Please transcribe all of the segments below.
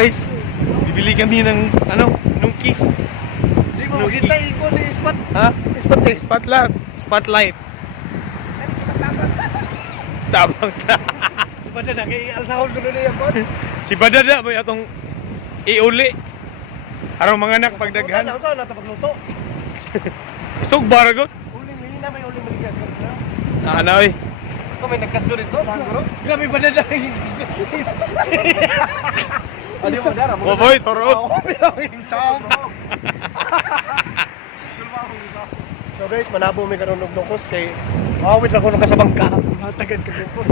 guys, bibili kami ng nung kiss. Di mo kita ikon ni spot. Ha? Spotlight. Spotlight. Tabang ka. Sebenarnya na kay alsahol dulu niya po. Si Badada ba atong iuli? Araw mga anak pagdaghan. Sa na pagluto. Isog baragot. Uling nini na may uling maligyan. Ana oy. Ko may nagkatsurit to, bangro. Grabe ba na Ano mo dara mo? Oh boy, torot. So guys, manabo may karon og nukos kay awit ra ko nung kasabang ka. Tagad ka po.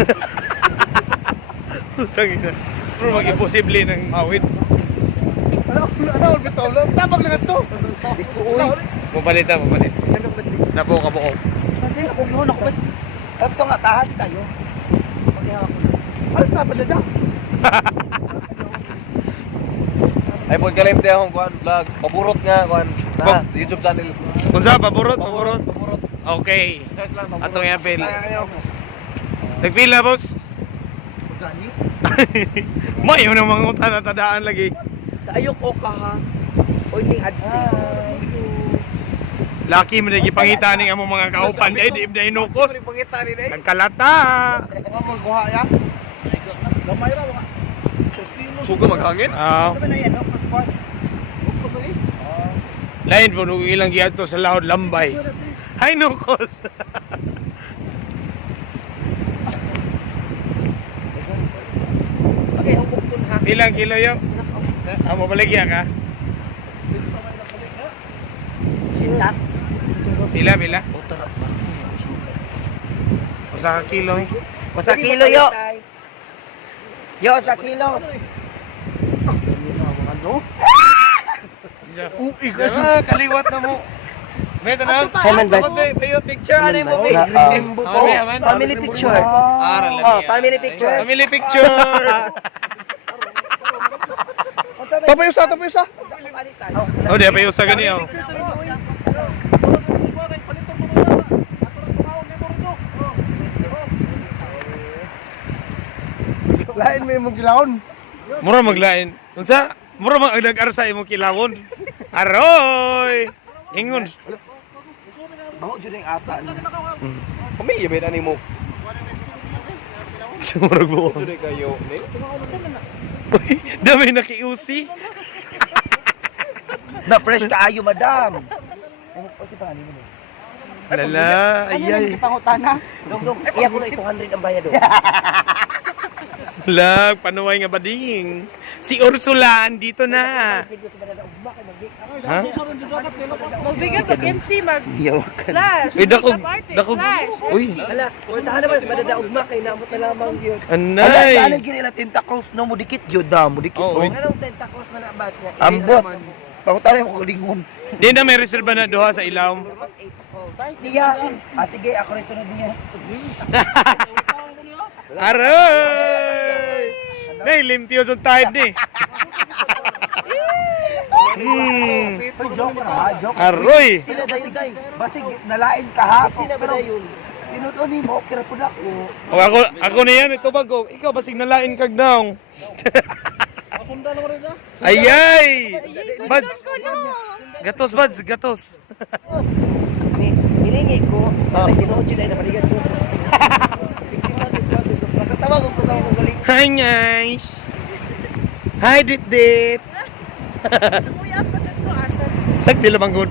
Tangina. Pero mag-imposible ng mawit. Ano bitaw lang tabag lang to. Mapalit. Napo ka buko. Kasi ako noon ako. Ito nga tahan tayo. Ano sabi na daw? Ay pag kalim tayo akong kuhan vlog, paborot nga kuhan na YouTube channel. Unsa paborot? Paborot. Okay. Search lang paborot. Atong yapil. Kaya Nagpila boss. Gani? Mayo na mga utan na tadaan lagi. Ayok o ka ha. Oy ning adsi. Laki mo nagi pangita ning among mga kaupan ay di ibday nukos. Pangita ni day. Nagkalata. Mo kuha ya. Gamay ra mga. suga maghangin. Sabi na yan, no? Spot. Lain po nung ilang giadto sa laod lambay. Hay nukos. Okay, hukok tun ha. Ilang kilo yo? Amo baligya ka? Sinta. Pila? Usa ka kilo eh. Sa kilo yo. Yo, sa kilo. Uy, kaliwat na mo. Meta na. Comment bites. Payo picture ano mo? Family picture. Oh, family picture. Family picture. Tapayo sa. Oh, di pa usa gani oh. Lain mo yung kilawon. Mura maglain. Unsa? Mura mag-arsa imong kilawon. Aroy. Ingon. Baho jud ang ata. Kami yabay ani mo. Sumurag mo. Tuloy kayo ni. Uy, dami nakiusi. Na fresh kaayo, madam. Ano pa si Pani mo? Lala, ayay. Pangutana. Dong. Iya ko na 200 ang bayad do. Lag, panuway nga bading. Si Ursula, andito na. Ha? Magbigat pag MC mag Yo. flash. Uy, dakog. Flash. Uy, Ala, tahan naman sa madadaugma kay namot na lamang yun. anay. Ala gini la tentacles no mo dikit jud da, mo dikit. Oh, Anong tentacles man abas nga? Ambot. Pangutana mo lingon. Di na may reserva na duha sa ilaw. Niya. Sige, ako rin sunod niya. Aray! Nay, limpyo sa tide ni. Joke ra, joke. Aroy! Sila day. Basig nalain ka ha. Sila ba yun? Tinuto ni mo kira pud ako. O ako na yan, ito bago. Ikaw basig nalain kag daong. Ayay! Bads! Gatos, Bads, gatos. Hilingi ko. Tinuod jud ay napaligan ko. Tawag ko sa akong galing. Hi, guys! Hi, Dip! Kuya pa sa to asan. Sagdi lamang good.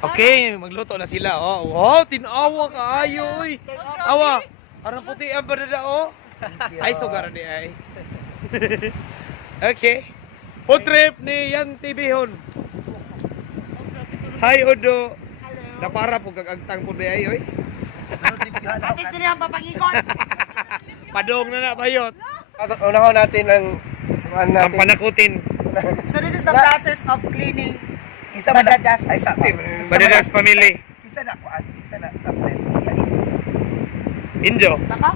Okay, magluto na sila. Oh, tinawa ka ayoy. Awa. Arang puti ang badada oh. Ay sugar di ay. Okay. Food trip ni Yan Tibihon. Hi Odo. Napara po kagagtang po di ay oy. Atis dili ang papangikot. Padong na bayot. Unahon natin ang Ang panakutin. So this is the process of cleaning isa badadas. Ay sa Badadas family. Isa na friend. Injo. Baka?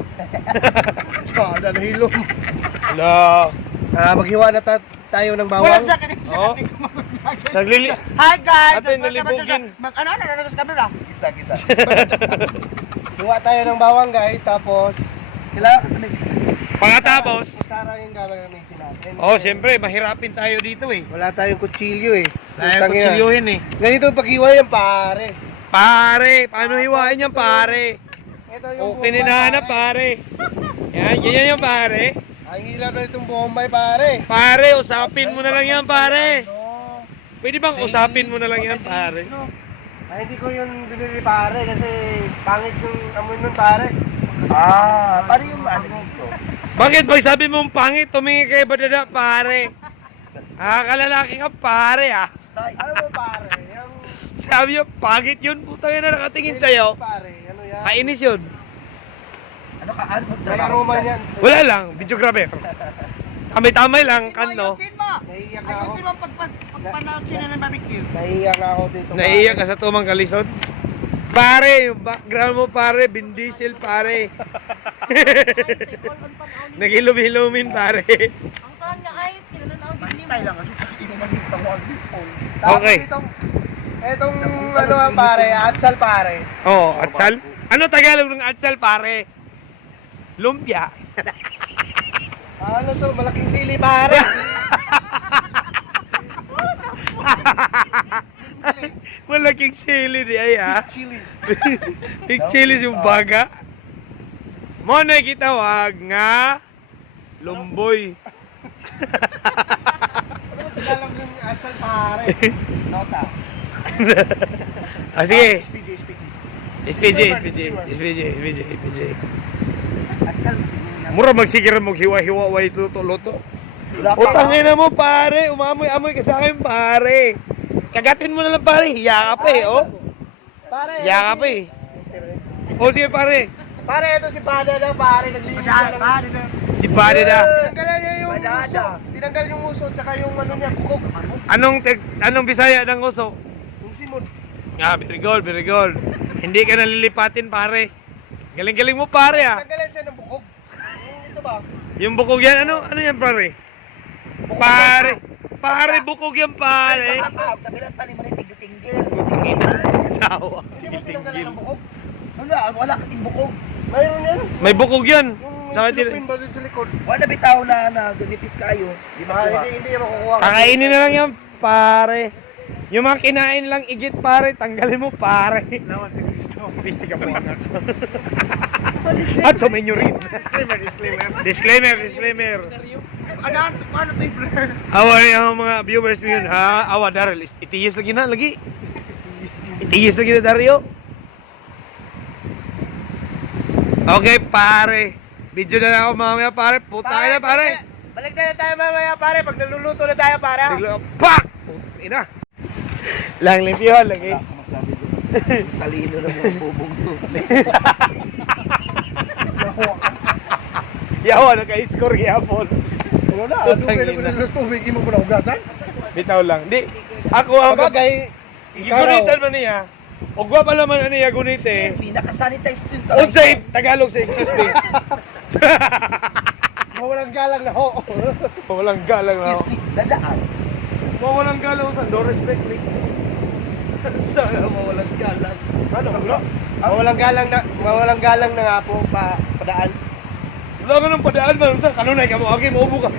Ada na hilom. Hello. Maghiwa na tayo ng Wala bawang. sa kanina sa Oh. ating kumamagay. Naglili. Hi guys! Ate, nalibugin. Ano sa camera? Kisa. Hiwa tayo ng bawang guys, tapos kailangan kasi may Pangatapos. kutsara yung gagamitin natin. Oh, siyempre, mahirapin tayo dito eh. Wala tayong kutsilyo eh. Kaya Putang ina. kutsilyuhin eh. Ganito ang paghiwa yan, pare. Pare, paano hiwain yan pare? Ito yung Okay, hinahanap pare. Yan, ganyan yan pare. Ang hirap na itong bombay, pare. Pare, usapin mo na lang yan pare. Pwede bang usapin mo na lang yan pare? Ay, hindi ko yun binili, pare, kasi pangit yung amoy nun, pare. Paano yung ano miso? Bakit pag sabi mong pangit, tumingin kay Badada pare? Kalalaki ka pare ah. Ano mo, pare? Yung Sabi niyo, pangit yun, putang ina nakatingin sa'yo. pare, ano yan? Kainis yun. Ano ka? Ano May aroma niyan. Wala lang, videographer. Tamay-tamay lang, kanto. Ayusin mo! Naiiyak na ako. Ayusin mo pagpanaw siya ng barbecue. Naiiyak na ako dito. Naiiyak ka sa tumang kalisod? Pare, yung background mo pare, Vin Diesel pare. Nagilum-hilumin pare. Ang taon nga ice, kinanaw din Tay lang kasi hindi mo makita mo ang phone. Tapos Okay. Etong ano nga, pare, atsal, pare. Oh, atsal? Ano Tagalog ng atsal pare? Lumpia. Ano to, malaking sili, pare. Malaking sili di ay ha. Chili. Big chili yung baga. Mo na kitawag nga lumboy. Ano mo Tagalog ng atsal, pare? Nota. Sige. SPG, SPG. SPG. Aksal mo siguro na. Mura magsigiran mo hiwa-hiwa way luto-luto. Utangin na mo pare, umamoy-amoy ka sa akin pare. Kagatin mo na lang pare, hiya ka pa eh, oh. Pare, Hiya ka pa eh. O sige pare, pare, ito si Pada na, pare. Naglinis siya ng... Paano na? si pare na. Tinanggalan niya yung muso. Tinanggal yung muso, tsaka yung ano niya, bukog. Anong bisaya ng uso? Yung simon. Ah, very good, very good. Hindi ka nalilipatin pare. Galing-galing mo pare ah. Tinanggalan siya ng bukog. Yung ito ba? Yung bukog yan, ano yan pare? Pare, bukog yan pare. Sa bilat pa ni mo na tingil-tingil. Tingin Sawa. Hindi mo tinanggalan ng bukog? Wala kasing bukog. Mayroon yan. May bukog yan. Yung Saka silupin ba dun sa likod? Wala bitaw na ganipis kayo. Di makuha. Hindi niya makukuha. Kakainin na lang yan pare. Yung mga kinain lang igit pare, tanggalin mo pare. Lawas ni Cristo. Pisti ka po anak. At sumenyo rin. Disclaimer. Paano to i-blur? Awa yung mga viewers mo yun ha. Awa Daryl, itiyis lagi na lagi. Itiyis lagi na Dario. Okay pare. Video na lang ako mamaya pare. Puta ka na pare. Balik na tayo mamaya, pare. Pag naluluto na tayo, pare. Bigla pak! Ina. Lang limpyo lagi. Masabi ko. Talino na mga bubong to. Yawa naka-score gyapon. Ano na? Ano kayo naman ng tubig? Hindi mo po nahugasan? Bitaw lang. Di ako ang Sabagay, gigunitan man niya. Ugwa pa naman ano niya gunit eh. Excuse me, nakasanitize yung Unsay Tagalog sa excuse me. mawalang galang na ho. Walang galang na. Excuse me, dadaan. Walang galang sa no respect please. Sana mawalang galang. Ano? Mawalang galang na nga po, padaan. Wala ka ng padaan man sa kanunay ka mo agi mo ka.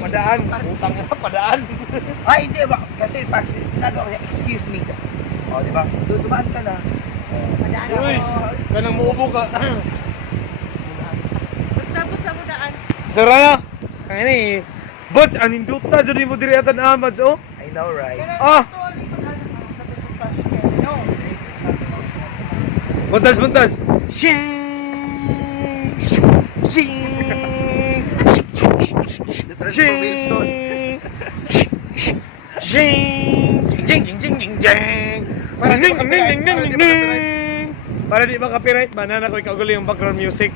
Padaan. Utang na padaan. Ay, hindi ba? Kasi pag sinabi ko, excuse me. O, di ba? Dudumaan ka na. Padaan Uy, kanang muubo ka. Magsabot sa mudaan. Saraya. Ani. But aninduta jud mo diri atan Ahmad oh. I know, right? Ah. Buntas. Shing. Shing. The transformation. Shing. Jing. Para di ba copyright ba na ko ikagulo yung background music.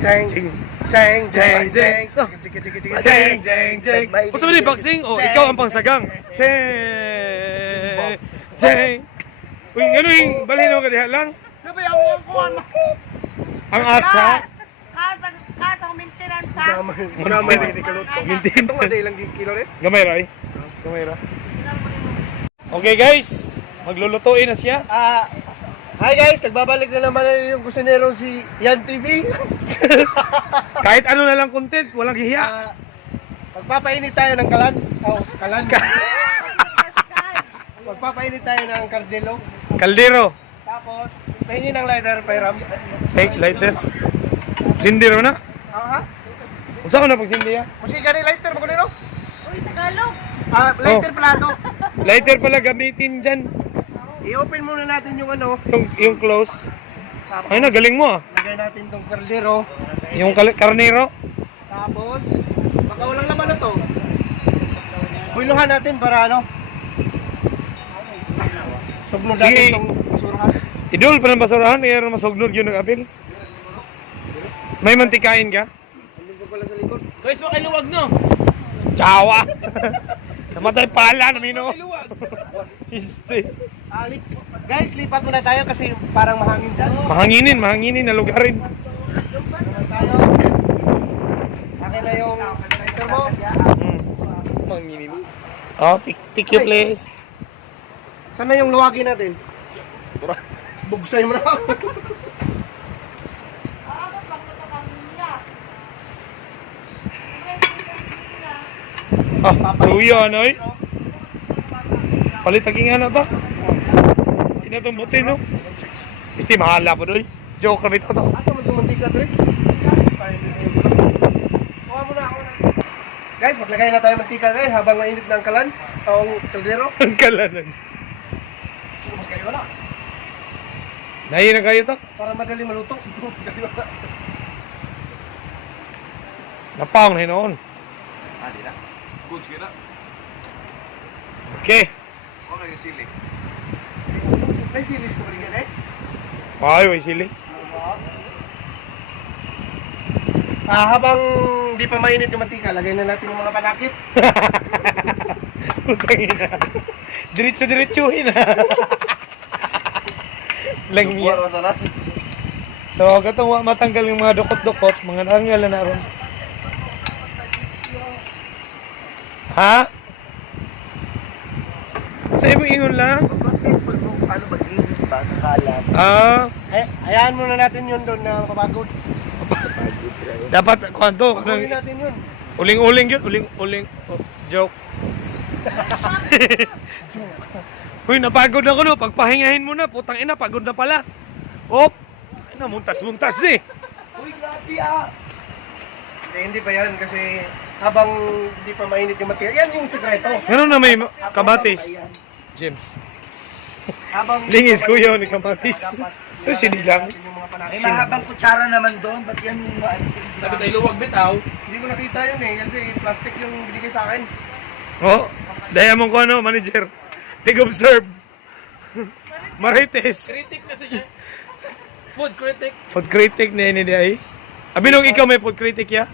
Jeng. Gusto mo di boxing? O ikaw ang pangsagang. Jeng. Uy, ano yung balino ka diha lang? Ano ba yung kuhan mo? Ang atsa. Kasang maintenance ha. Muna rin ikaluto. Mintin. Ito nga dahil lang kilo rin. Gamay ra. Okay guys, maglulutuin na siya. Hi guys, nagbabalik na naman yung kusinero si Yan TV. Kahit ano na lang content, walang hihiya. Magpapainit tayo ng kalan. Oh, kalan. Magpapainit tayo ng kardelo. Kaldero. Tapos, pahingin ng lighter, pairam. Hey, lighter. Sindi ro na. Ha? Unsa ko na pagsindi ya? Musika ni lighter, magunino? Uy, Tagalog. Lighter pala to. Lighter pala gamitin dyan. I-open muna natin yung ano. Yung close. Ay na, galing mo ah. Lagay natin tong kardero. Yung karnero. Tapos, baka walang laman na to. Builuhan natin para ano. Sugnod Sige. natin tong basurahan. Idol pa ng basurahan, kaya masugnod yun ng-apil. May mantikain ka? Andun pa pala sa likod. Guys, wala kayo luwag no? Tsawa! Namatay pala namin o. Este. Guys, lipat muna tayo kasi parang mahangin dyan. Mahanginin na lugarin. Naman tayo. Akin na yung lighter mo. Mahanginin. Oh, pick you please. Saan na yung luwagin natin? Bugsay mo na. Ah, suya ano eh. Palit aging ano to. Hindi na itong buti no. Isti mahala po doy. Joke kami to. Asa mo itong mantika, Dre? Kuha mo na ako na. Guys, maglagay na tayo mantika guys habang mainit na ang kalan. Ang kaldero. Ang kalanan. Mas kayo wala. Nahi na kayo to. Para madali maluto. Napang na hinoon. Ah, di na. Goods ka na. Okay. Okay, yung sili. May sili dito ba rin eh? Ay, way sili. Habang di pa mainit yung mantika, lagay na natin yung mga panakit. Putangin na. Diretso-diretsuhin na. Lang niya. Buwan na. So, gatong wa matanggal yung mga dukot-dukot, mga nanggal na ron. Ha? Sa imong ingon lang? Paano mag-English ba sa kalat? Ah, Hayaan muna natin yun doon na mapagod. dapat kwanto. Pagulin natin yun. Uling-uling yun, uling-uling. Oh, joke. Uy, napagod ako no. Pagpahingahin mo na, putang ina, pagod na pala. Op! Ay na, muntas-muntas di. Uy, grabe ah! Hindi pa yan kasi habang hindi pa mainit yung mantika. Yan yung sekreto. Meron na may kamatis. James. Habang Lingis kuya ni kamatis. So, sinilang. yung mga panakit. May mahabang kutsara naman doon, ba't yan yung maasin? Sabi tayo luwag bitaw. Hindi ko nakita yun eh, kasi plastic yung binigay sa akin. Oh, daya mo ko ano, manager. Tig-observe. Marites. Critic na siya. Food critic. Food critic na yun hindi ay. Abinong ikaw may food critic ya?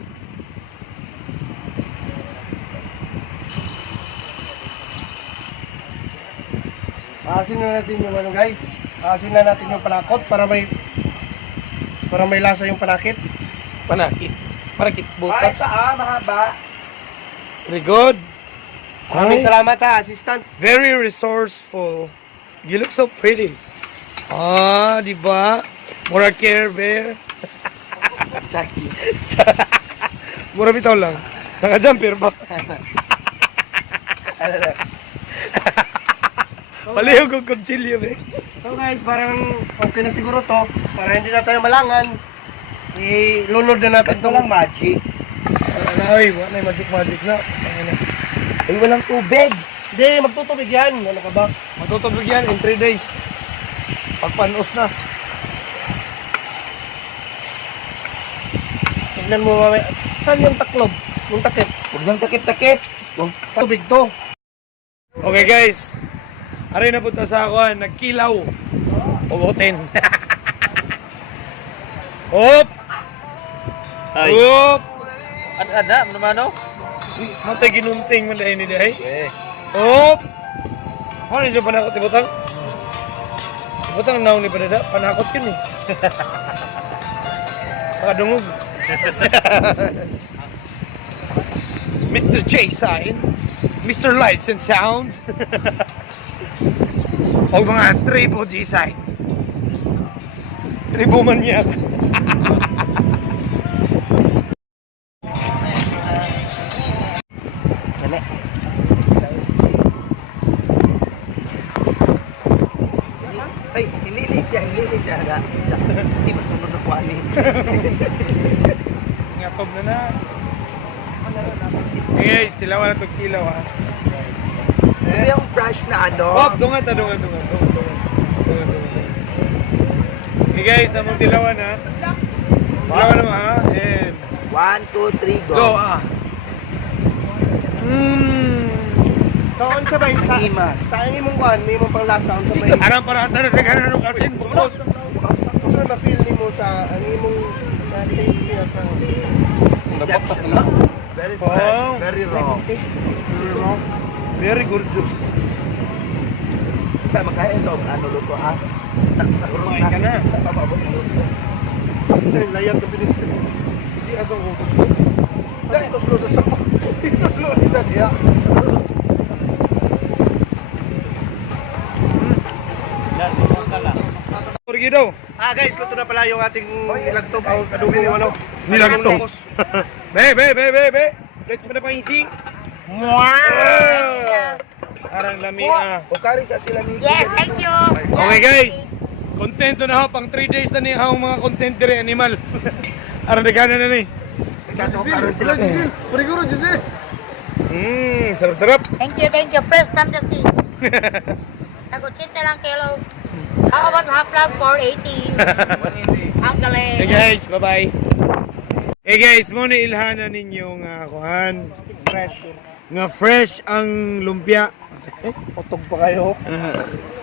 Asin na natin yung ano guys. Asin na natin yung panakot para may lasa yung panakit. Panakit. Panakit Ay, butas. mahaba. Very good. Maraming salamat ha, assistant. Very resourceful. You look so pretty. Ah, di ba? Mura Care Bear. Mura bitaw lang. Naka-jumper ba? Palihog kong kutsilyo, be. So guys, parang okay na siguro to. Para hindi na tayo malangan. I-lunod na natin Ito itong lang magic. Ay, wala na yung magic na. Ay, walang tubig. Hindi, magtutubig yan. Ano ka ba? Matutubig yan in 3 days. Pagpanos na. Tignan mo mamaya. Saan yung taklob? Yung takip? Huwag nang takip-takip. Tubig to. Okay guys. Aray na punta sa ako, nagkilaw. Ugutin. Hop! Ay. Hop! Ada, ano? Matay ginunting mo dahil ni Dahay. Eh. Hop! Ano yung panakot ni Butang? Si Butang naong ni Padada, panakot yun eh. Pakadungog. Mr. J Sign, Mr. Lights and Sounds, o mga tribo G Sign. Tribo manyak. Ay, ililit siya. Hindi masunod na kuha niya. Ngatob na na. Guys, tilawan na itong kilaw ha. Ito yung fresh na ano. Oh, dungan. Okay guys, among tilawan ha. Tilawan naman ha. And 1, 2, 3, go. go ah. So, unsa ba yung sa imong kuan, may imong panglasa, unsa ba yung Arang para ata na naghahanap asin. Bukos. unsa ba feel nimo sa ang imong taste niya sa Nagpaktas na. Very Oh. fresh, very raw. Very gorgeous. Sa makaya ito, ano luto ha? Nakurot Kumain ka na. Sa bababot ng luto. layag ka bilis. Si asong ko. Dai tuslo sa sapa. Tuslo sa diya. Pergi daw. Guys, luto na pala yung ating nilagtog o adobo ano. Nilagtog. Be. Let's mo na pangisi. Arang lami ah. O kari sa sila ni Yes, thank you. Okay guys. Kontento na ho. Pang 3 days na niya mga content dire animal. Arang nagana na ni. Kato karon sila. Periguro Jose. Sarap-sarap. Thank you. Fresh from the sea. Nag-80 lang kilo. How about half love 480? Ang galing. Hey guys, bye-bye. Hey guys, mo ni ilhana ninyo nga kuhan. Nga fresh ang lumpia. Otog pa kayo.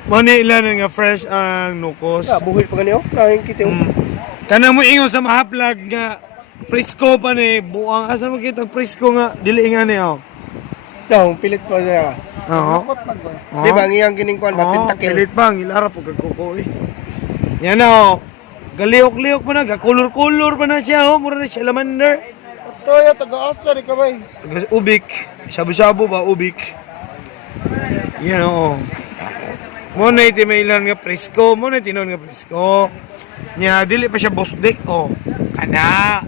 Mo ni ilhana nga fresh ang nukos. Buhi pa kaniyo. Nahing kitiw. Kana mo ingon sa mahaplag nga presko pa ni buang asa mo kita presko nga dili nga ni oh. Daw, pilit pa siya. Oo. Di ba ang iyang gining kuan matintakil. Pilit pa ang ilara po kagkuko eh. Yan na oh. Galiok-liok pa na, gakulor-kulor pa na siya oh. Mura na siya lamander. Toya taga-asa di ka bay. Ubik. Shabu-shabu ba ubik. Yan oh. Mo na iti may ilan nga presko, mo na tinon nga presko. Nya dili pa siya boss dick oh. Kana.